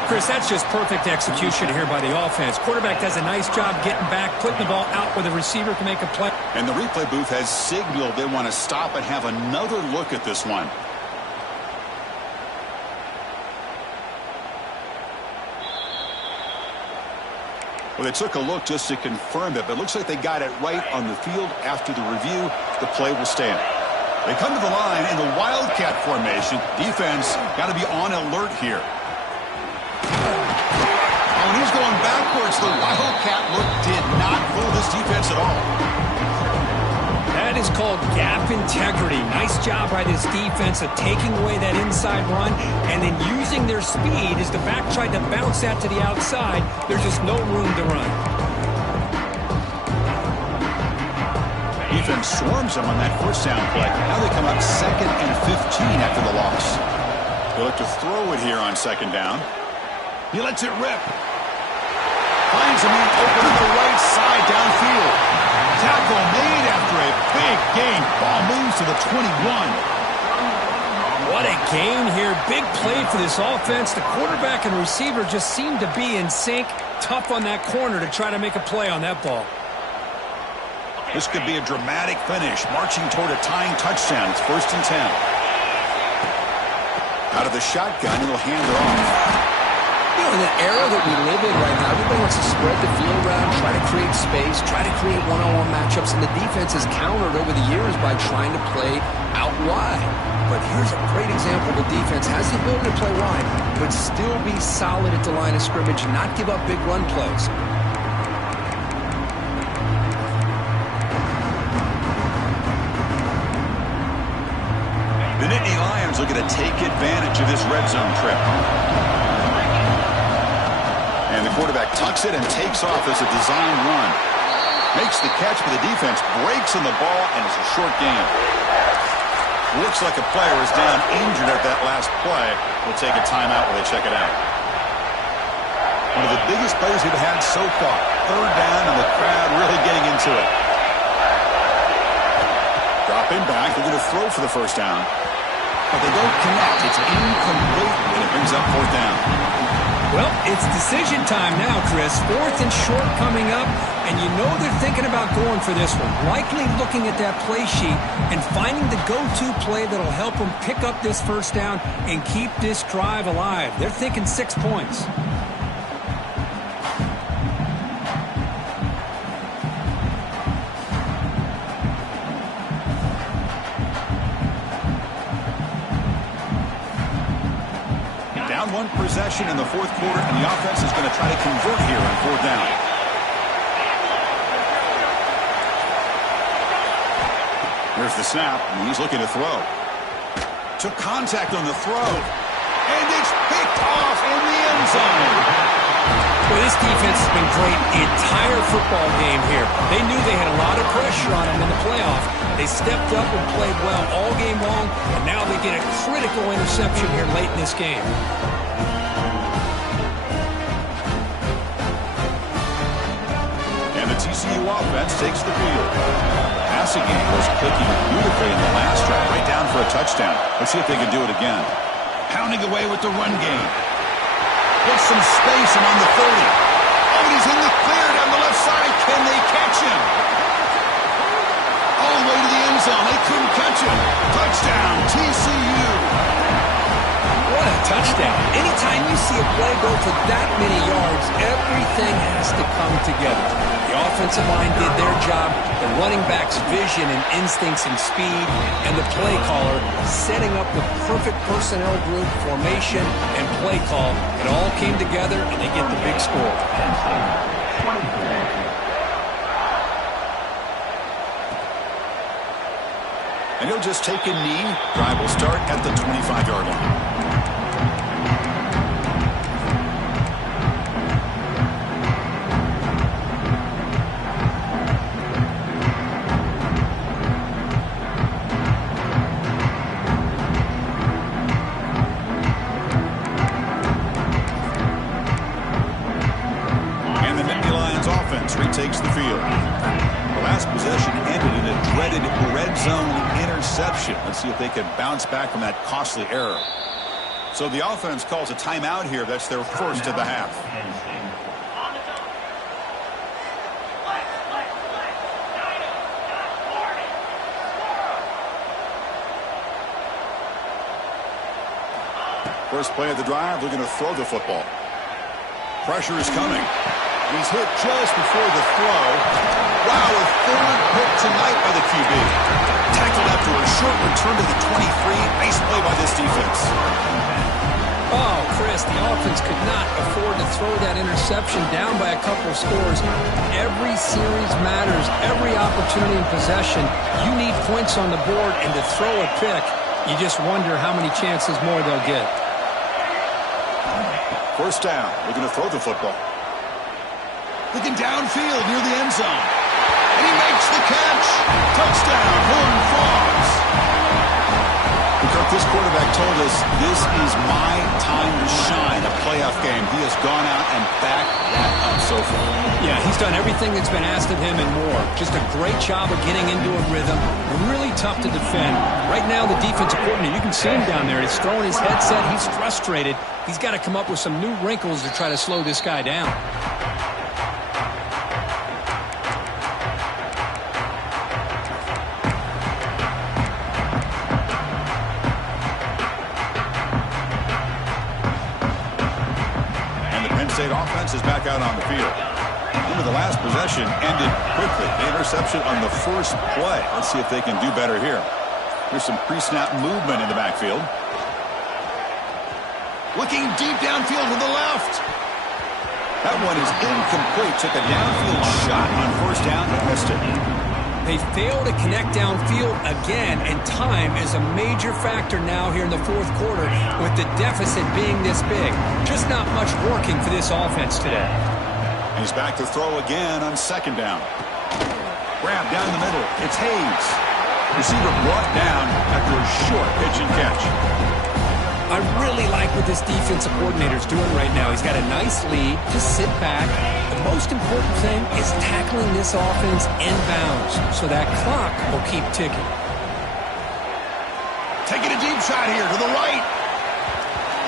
Chris, that's just perfect execution here by the offense. Quarterback does a nice job getting back, putting the ball out where the receiver can make a play. And the replay booth has signaled they want to stop and have another look at this one. Well, they took a look just to confirm it, but it looks like they got it right on the field. After the review, the play will stand. They come to the line in the Wildcat formation. Defense got to be on alert here. Oh, and he's going backwards. The Wildcat look did not fool this defense at all. That is called gap integrity. Nice job by this defense of taking away that inside run and then using their speed as the back tried to bounce that to the outside. There's just no room to run. Defense swarms them on that first down play. Now they come up 2nd and 15 after the loss. They look to throw it here on 2nd down. He lets it rip. Finds a man open on the right side downfield. Tackle made after a big gain. Ball moves to the 21. What a gain here. Big play for this offense. The quarterback and receiver just seem to be in sync. Tough on that corner to try to make a play on that ball. This could be a dramatic finish, marching toward a tying touchdown. It's 1st and 10. Out of the shotgun, he'll hand it off. You know, in the era that we live in right now, everybody wants to spread the field around, try to create space, try to create one-on-one matchups, and the defense has countered over the years by trying to play out wide. But here's a great example. The defense has the ability to play wide, but still be solid at the line of scrimmage and not give up big run plays. The Nittany Lions looking to take advantage of this red zone trip. And the quarterback tucks it and takes off as a designed run. Makes the catch, but the defense breaks on the ball, and it's a short gain. Looks like a player is down injured at that last play. We'll take a timeout while they check it out. One of the biggest plays we've had so far. 3rd down, and the crowd really getting into it. Dropping back, they're going to throw for the first down. But they don't connect. It's incomplete, and it brings up 4th down. Well, it's decision time now, Chris. 4th and short coming up, and you know they're thinking about going for this one. Likely looking at that play sheet and finding the go-to play that'll help them pick up this first down and keep this drive alive. They're thinking 6 points. One possession in the 4th quarter, and the offense is going to try to convert here on 4th down. Here's the snap, and he's looking to throw. Took contact on the throw, and it's picked off in the end zone. Well, this defense has been great the entire football game here. They knew they had a lot of pressure on them in the playoff. They stepped up and played well all game long, and now they get a critical interception here late in this game. And the TCU offense takes the field. Passing game was clicking beautifully in the last drive, right down for a touchdown. Let's see if they can do it again. Pounding away with the run game. Gets some space and on the 30. Oh, he's in the clear down the left side. Can they catch him? All the way to the end zone. They couldn't catch him. Touchdown, TCU. What a touchdown. Anytime you see a play go for that many yards, everything has to come together. The offensive line did their job, the running back's vision and instincts and speed, and the play caller setting up the perfect personnel group, formation, and play call. It all came together, and they get the big score. And he'll just take a knee. Drive will start at the 25-yard line. Retakes the field. The last possession ended in a dreaded red zone interception. Let's see if they can bounce back from that costly error. So the offense calls a timeout here. That's their first of the half. First play of the drive, they're going to throw the football. Pressure is coming. He's hit just before the throw. Wow, a third pick tonight by the QB. Tackled after a short return to the 23. Nice play by this defense. Oh, Chris, the offense could not afford to throw that interception down by a couple of scores. Every series matters. Every opportunity in possession. You need points on the board, and to throw a pick, you just wonder how many chances more they'll get. First down. We're going to throw the football. Looking downfield near the end zone. And he makes the catch. Touchdown, Horn Frogs. Kirk, this quarterback told us this is my time to shine, a playoff game. He has gone out and backed that up so far. Yeah, he's done everything that's been asked of him and more. Just a great job of getting into a rhythm. Really tough to defend. Right now, the defensive coordinator, you can see him down there. He's throwing his headset. He's frustrated. He's got to come up with some new wrinkles to try to slow this guy down. State offense is back out on the field. Remember, the last possession ended quickly. The interception on the first play. Let's see if they can do better here. Here's some pre-snap movement in the backfield. Looking deep downfield to the left. That one is incomplete. Took a downfield shot on first down and missed it. They fail to connect downfield again, and time is a major factor now here in the fourth quarter with the deficit being this big. Just not much working for this offense today. He's back to throw again on second down. Grab down the middle. It's Hayes. Receiver brought down after a short pitch and catch. I really like what this defensive coordinator is doing right now. He's got a nice lead. Just sit back. The most important thing is tackling this offense inbounds so that clock will keep ticking. Taking a deep shot here to the right.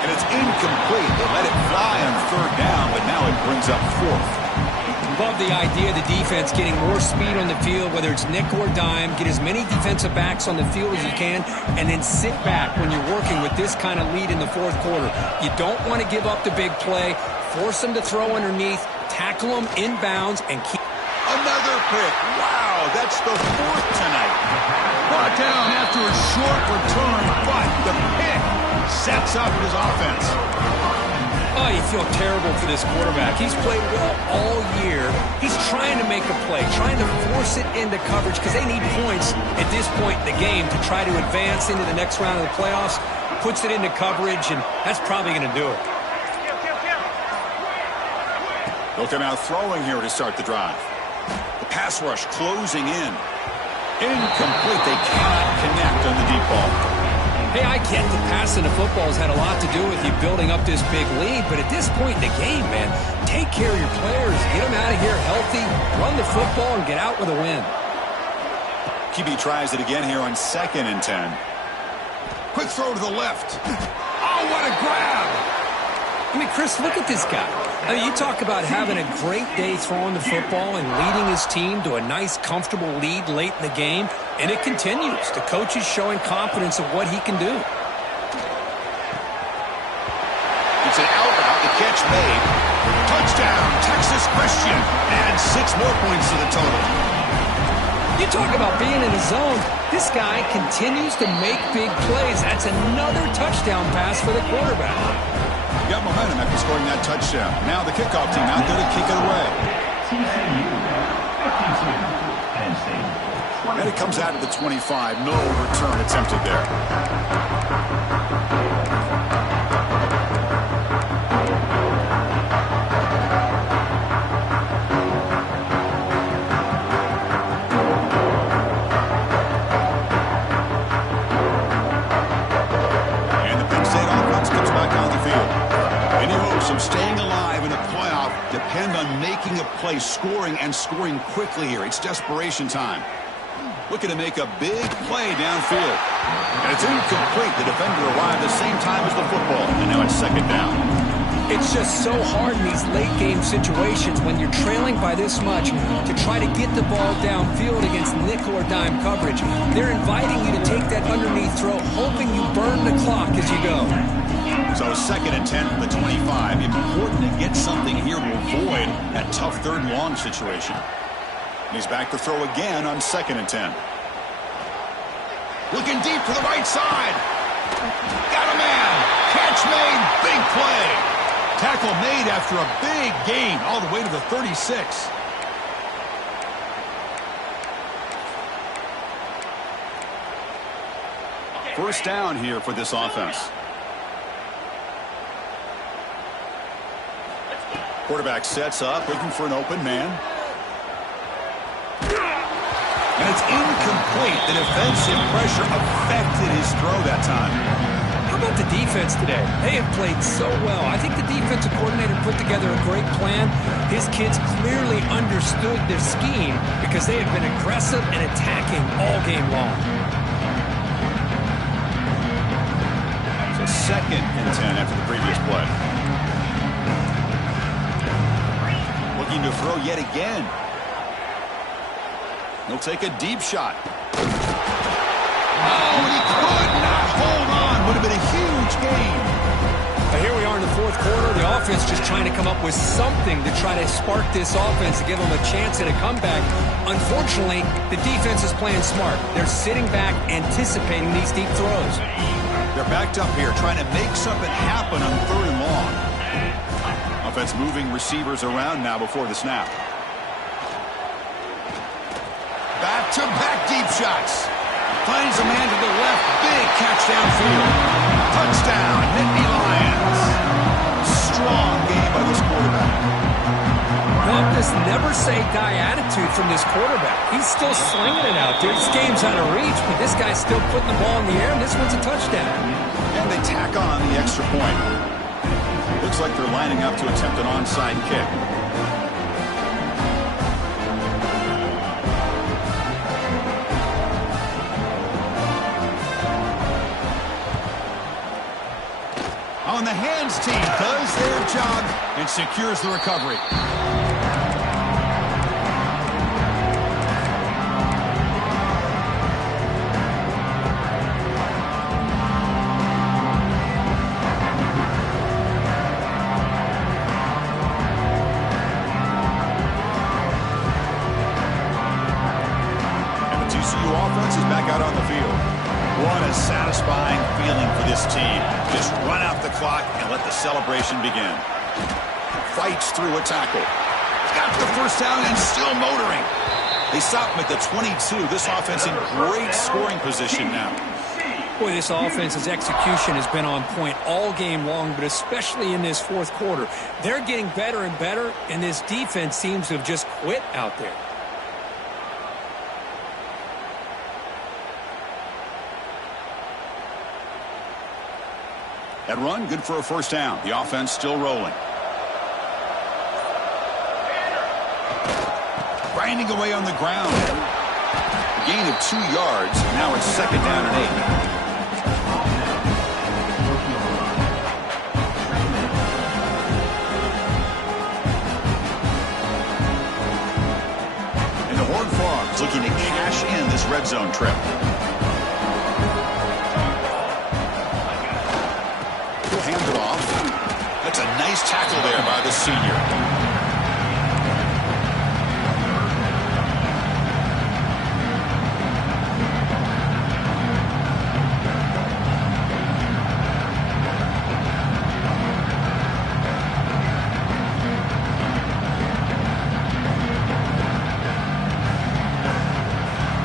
And it's incomplete. They let it fly on third down, but now it brings up fourth. Love the idea of the defense getting more speed on the field, whether it's nickel or dime. Get as many defensive backs on the field as you can, and then sit back when you're working with this kind of lead in the fourth quarter. You don't want to give up the big play. Force them to throw underneath. Tackle them inbounds and keep. Another pick. Wow, that's the fourth tonight. Brought down after a short return, but the pick sets up his offense. Oh, you feel terrible for this quarterback. He's played well all year. He's trying to make a play, trying to force it into coverage because they need points at this point in the game to try to advance into the next round of the playoffs. Puts it into coverage, and that's probably going to do it. Looking out throwing here to start the drive. The pass rush closing in. Incomplete. They cannot connect on the deep ball. Hey, I get the passing of football has had a lot to do with you building up this big lead, but at this point in the game, man, take care of your players. Get them out of here healthy, run the football, and get out with a win. QB tries it again here on 2nd and 10. Quick throw to the left. Oh, what a grab! I mean, Chris, look at this guy. I mean, you talk about having a great day throwing the football and leading his team to a nice, comfortable lead late in the game, and it continues. The coach is showing confidence of what he can do. It's an out route, the catch made. Touchdown, Texas Christian. Add 6 more points to the total. You talk about being in a zone. This guy continues to make big plays. That's another touchdown pass for the quarterback. Got momentum after scoring that touchdown. Now the kickoff team out there to kick it away. And it comes out to the 25. No return attempted there. Staying alive in a playoff depend on making a play, scoring, and scoring quickly here. It's desperation time. Looking to make a big play downfield. And it's incomplete. The defender arrived the same time as the football, and now it's second down. It's just so hard in these late-game situations when you're trailing by this much to try to get the ball downfield against nickel or dime coverage. They're inviting you to take that underneath throw, hoping you burn the clock as you go. So second and 10 from the 25. Important to get something here to avoid that tough third and long situation. And he's back to throw again on second and 10. Looking deep to the right side. Got a man. Catch made. Big play. Tackle made after a big gain all the way to the 36. First down here for this offense. Quarterback sets up, looking for an open man. And it's incomplete. The defensive pressure affected his throw that time. How about the defense today? They have played so well. I think the defensive coordinator put together a great plan. His kids clearly understood their scheme because they have been aggressive and attacking all game long. So second and 10 after the previous play. Looking to throw yet again. He'll take a deep shot. Oh, and he could not hold on. Would have been a huge gain. Now here we are in the fourth quarter. The offense just trying to come up with something to try to spark this offense to give them a chance at a comeback. Unfortunately, the defense is playing smart. They're sitting back, anticipating these deep throws. They're backed up here, trying to make something happen on third and long. Offense moving receivers around now before the snap. Back-to-back deep shots. Finds a man to the left. Big catch downfield. Touchdown, Nittany Lions. Strong game by this quarterback. Not this never-say-die attitude from this quarterback. He's still slinging it out there. This game's out of reach, but this guy's still putting the ball in the air, and this one's a touchdown. And they tack on the extra point. Looks like they're lining up to attempt an onside kick. On the hands team does their job and secures the recovery. Is back out on the field. What a satisfying feeling for this team. Just run out the clock and let the celebration begin. Fights through a tackle. Got the first down and still motoring. They stop him at the 22. This offense in great scoring position now. Boy, this offense's execution has been on point all game long, but especially in this fourth quarter. They're getting better and better, and this defense seems to have just quit out there. That run, good for a first down. The offense still rolling. Grinding away on the ground. Gain of 2 yards. Now it's second down and 8. And the Horned Frogs looking to cash in this red zone trip. Hand it off. That's a nice tackle there by the senior.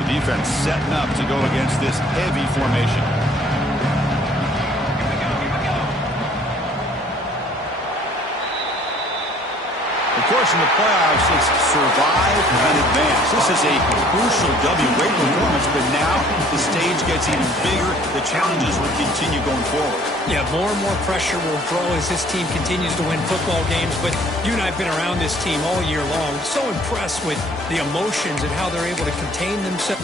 The defense setting up to go against this heavy formation. Of course, in the playoffs, it's survive and advance. This is a crucial W. Great performance, but now the stage gets even bigger. The challenges will continue going forward. Yeah, more and more pressure will grow as this team continues to win football games. But you and I have been around this team all year long. So impressed with the emotions and how they're able to contain themselves.